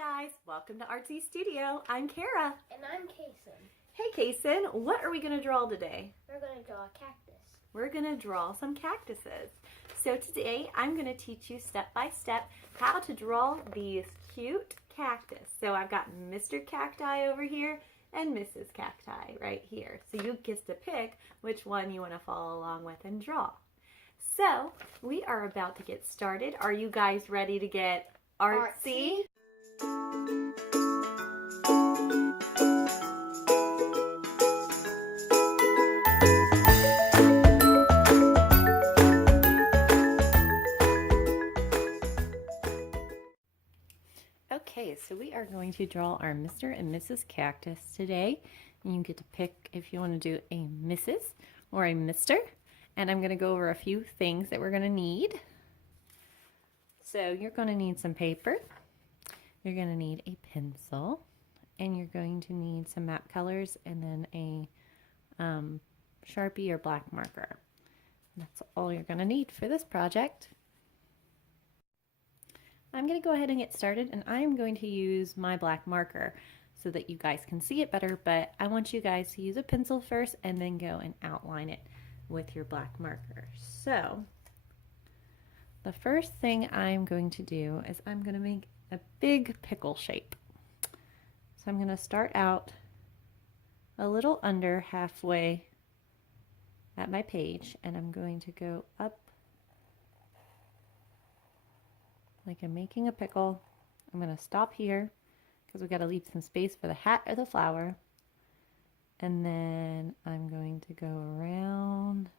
guys, welcome to Artsy Studio. I'm Kara. And I'm Kason. Hey Kason, what are we going to draw today? We're going to draw a cactus. We're going to draw some cactuses. So today I'm going to teach you step by step how to draw these cute cactus. So I've got Mr. Cacti over here and Mrs. Cacti right here. So you get to pick which one you want to follow along with and draw. So we are about to get started. Are you guys ready to get artsy? Okay, so we are going to draw our Mr. and Mrs. Cactus today. And you get to pick if you want to do a Mrs. or a Mr. And I'm going to go over a few things that we're going to need. So you're going to need some paper. You're going to need a pencil. And you're going to need some map colors and then a Sharpie or black marker. That's all you're going to need for this project. I'm going to go ahead and get started, and I'm going to use my black marker so that you guys can see it better, but I want you guys to use a pencil first and then go and outline it with your black marker. So the first thing I'm going to do is I'm going to make a big pickle shape. So I'm going to start out a little under halfway at my page, and I'm going to go up like I'm making a pickle. I'm going to stop here because we got to leave some space for the hat or the flower. And then I'm going to go around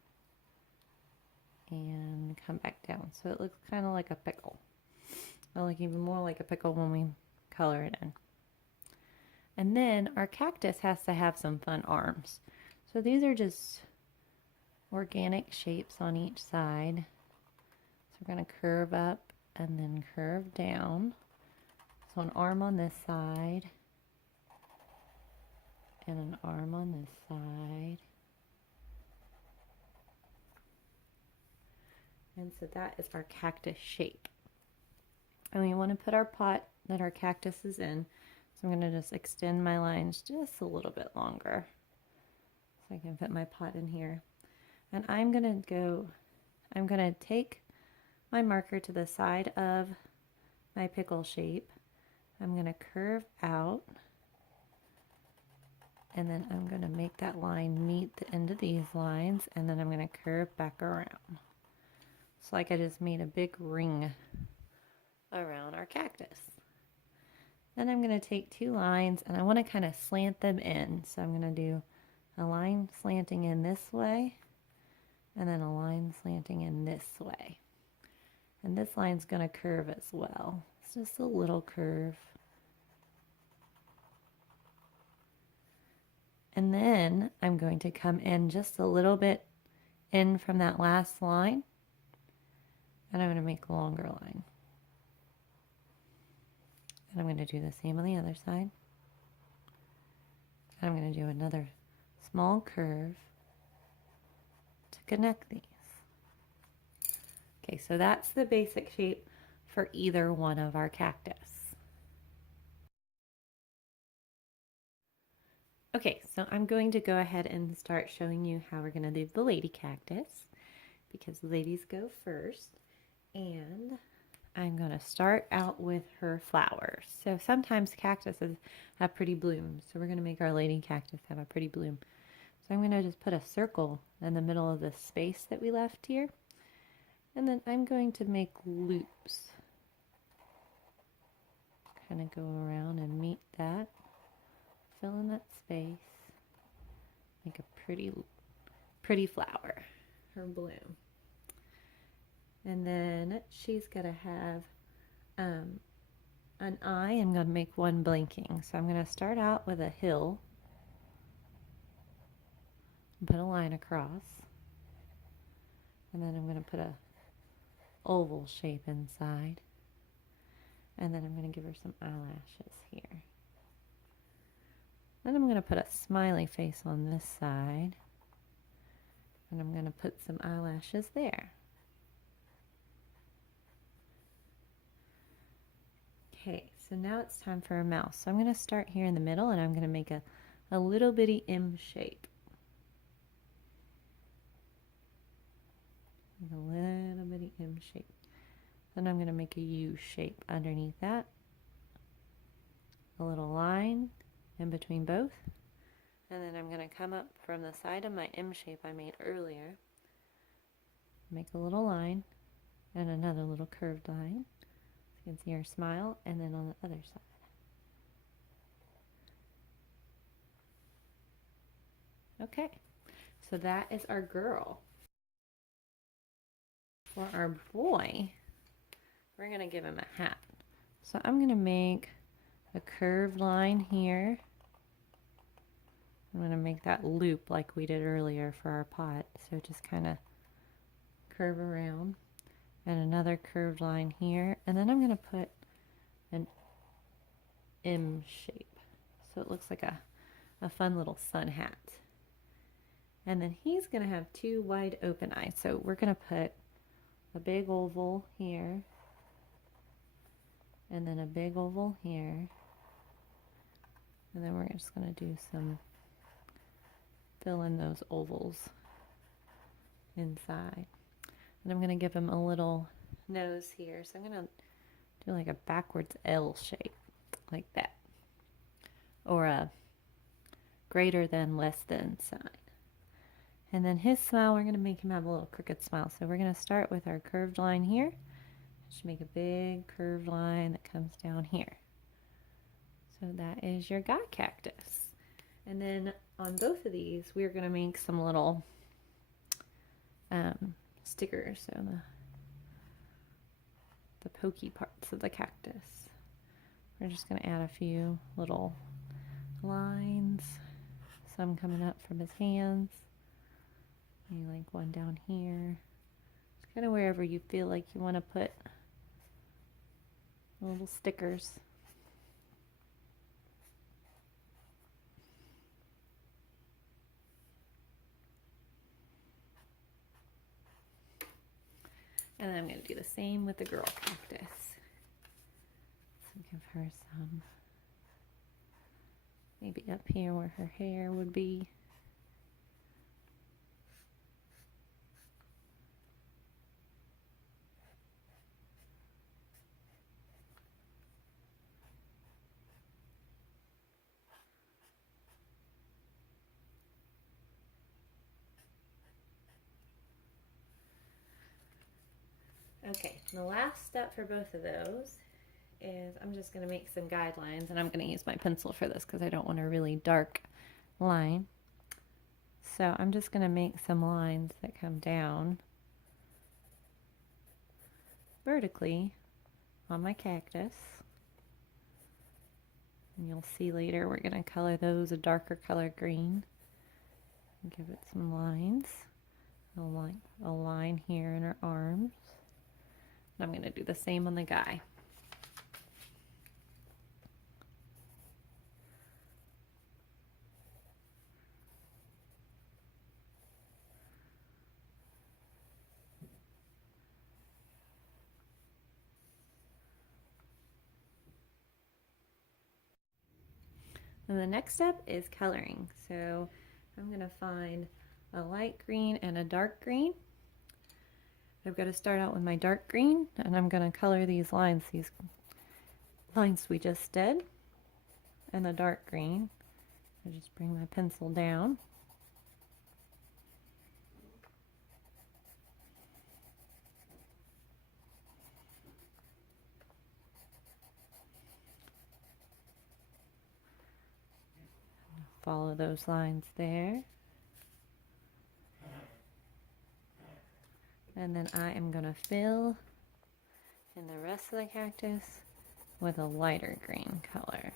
and come back down. So it looks kind of like a pickle. It'll look even more like a pickle when we color it in. And then our cactus has to have some fun arms. So these are just organic shapes on each side. So we're going to curve up and then curve down. So an arm on this side and an arm on this side. And so that is our cactus shape. And we want to put our pot that our cactus is in. So I'm going to just extend my lines just a little bit longer so I can fit my pot in here. And I'm going to take my marker to the side of my pickle shape. I'm going to curve out, and then I'm going to make that line meet the end of these lines, and then I'm going to curve back around. It's like I just made a big ring around our cactus. Then I'm going to take two lines, and I want to kind of slant them in. So I'm going to do a line slanting in this way, and then a line slanting in this way. And this line's going to curve as well. It's just a little curve. And then I'm going to come in just a little bit in from that last line. And I'm going to make a longer line. And I'm going to do the same on the other side. And I'm going to do another small curve to connect these. Okay, so that's the basic shape for either one of our cactus. Okay, so I'm going to go ahead and start showing you how we're going to do the lady cactus because ladies go first. And I'm going to start out with her flowers. So sometimes cactuses have pretty blooms, so we're going to make our lady cactus have a pretty bloom. So I'm going to just put a circle in the middle of this space that we left here. And then I'm going to make loops. Kind of go around and meet that. Fill in that space. Make a pretty flower. Her bloom. And then she's going to have an eye. I'm going to make one blinking. So I'm going to start out with a hill. And put a line across. And then I'm going to put a oval shape inside, and then I'm going to give her some eyelashes here. Then I'm going to put a smiley face on this side, and I'm going to put some eyelashes there. Okay, so now it's time for a mouse. So I'm going to start here in the middle and I'm going to make a little bitty M shape. A little bitty M shape. Then I'm going to make a U shape underneath that. A little line in between both. And then I'm going to come up from the side of my M shape I made earlier. Make a little line and another little curved line. So you can see our smile, and then on the other side. Okay, so that is our girl. For our boy, we're going to give him a hat. So I'm going to make a curved line here. I'm going to make that loop like we did earlier for our pot. So just kind of curve around. And another curved line here. And then I'm going to put an M shape. So it looks like a fun little sun hat. And then he's going to have two wide open eyes. So we're going to put a big oval here. And then a big oval here. And then we're just going to do some fill in those ovals inside. And I'm going to give him a little nose here. So I'm going to do like a backwards L shape, like that. Or a greater than, less than sign. And then his smile, we're going to make him have a little crooked smile. So we're going to start with our curved line here. Just make a big curved line that comes down here. So that is your guy cactus. And then on both of these, we're going to make some little stickers, so the pokey parts of the cactus. We're just going to add a few little lines, some coming up from his hands, maybe like one down here. It's kind of wherever you feel like you want to put little stickers. And then I'm going to do the same with the girl cactus. So give her some, maybe up here where her hair would be. Okay, the last step for both of those is I'm just going to make some guidelines, and I'm going to use my pencil for this because I don't want a really dark line. So I'm just going to make some lines that come down vertically on my cactus. And you'll see later we're going to color those a darker color green. And give it some lines. A line here in her arms. I'm going to do the same on the guy. And the next step is coloring. So I'm going to find a light green and a dark green. I've got to start out with my dark green, and I'm going to color these lines we just did, and the dark green. I just bring my pencil down. Follow those lines there. And then I am going to fill in the rest of the cactus with a lighter green color.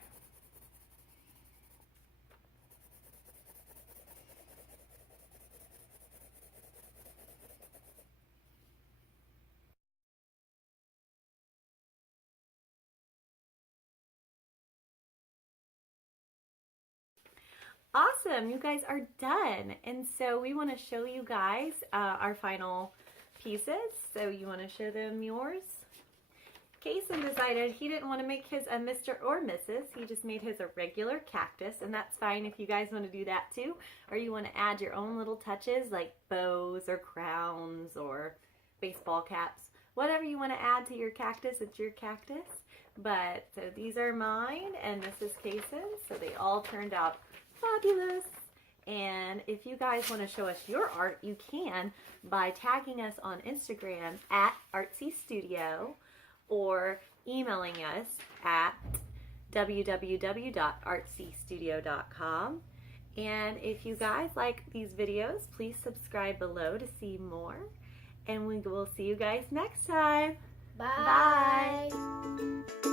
Awesome, you guys are done. And so we want to show you guys our final pieces. So you want to show them yours? Kason decided he didn't want to make his a Mr. or Mrs. He just made his a regular cactus, and that's fine if you guys want to do that too, or you want to add your own little touches like bows or crowns or baseball caps. Whatever you want to add to your cactus, it's your cactus. But so these are mine, and this is Kason's, so they all turned out fabulous. And if you guys want to show us your art, you can by tagging us on Instagram at Artsy Studio or emailing us at www.artsystudio.com. And if you guys like these videos, please subscribe below to see more. And we will see you guys next time. Bye. Bye.